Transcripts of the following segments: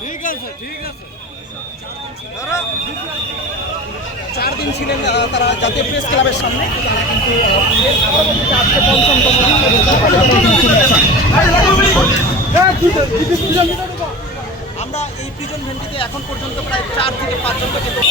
ঠিক আছে ঠিক আছে। 4 দিন ছিলেন তারা জাতীয় প্রেস ক্লাবের সামনে। তারা কিন্তু আজকে ৫ম আমরা এই প্রিজন ভ্যানটিতে এখন পর্যন্ত প্রায় 4 থেকে 5 জনকে কিন্তু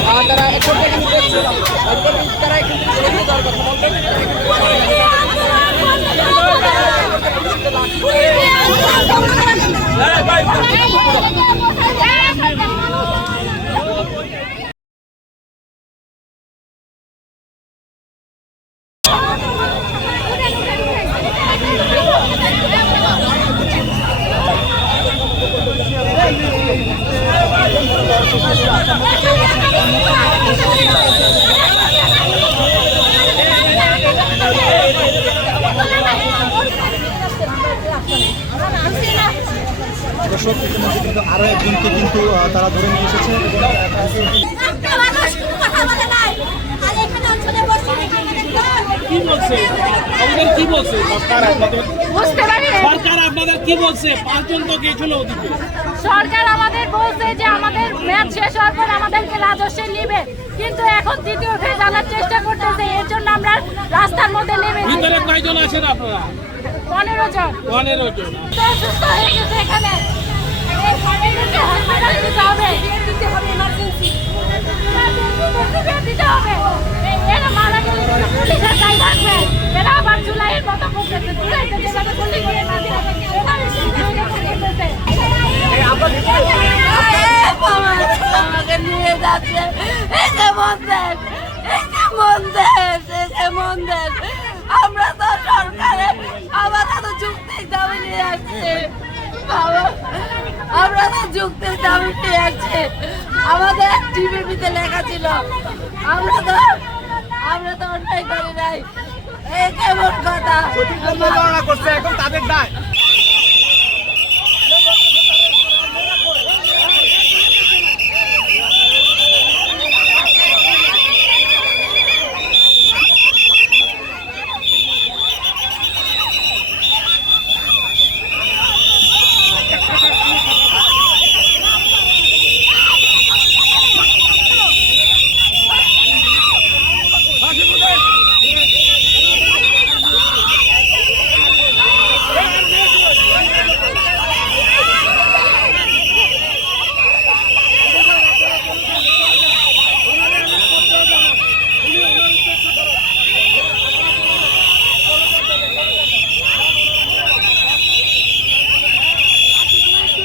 তারা এখন তারা দর্শক ইতিমধ্যে কিন্তু আরো একজনকে কিন্তু তারা ধরে নিয়ে এসেছে। সরকার আমাদের বলছে যে আমাদের ম্যাচ শেষ হওয়ার পর আমাদেরকে রাজস্বে নিবে, কিন্তু এখন দ্বিতীয় ফেজ আনার চেষ্টা করতেছে। এর জন্য আমরা রাস্তার মধ্যে নেমে 15 জন আছেন আপনারা? 15 জন। 15 জন সুস্থ হয়ে গেছে এখানে। হসপিটাল দিতে হবে, ইমার্জেন্সি দিতে হবে। এরা মারা গেলে পুলিশের দায় থাকবে। এরা আবার জুলাইয়ের মতো করতেছে, জুলাইতে যেভাবে গুলি করে না দিয়ে আমাকে নিয়ে যাচ্ছে। আমরা তো সরকারে আমাদের তো যুক্তির দাবি নিয়ে আসছে, আমরা তো যুক্তির দাবি নিয়ে আসছে। আমাদের টিভিতে লেখা ছিল, আমরা তো অন্যায় করি নাই। এই কেমন কথা করছে এখন তাদের দায়।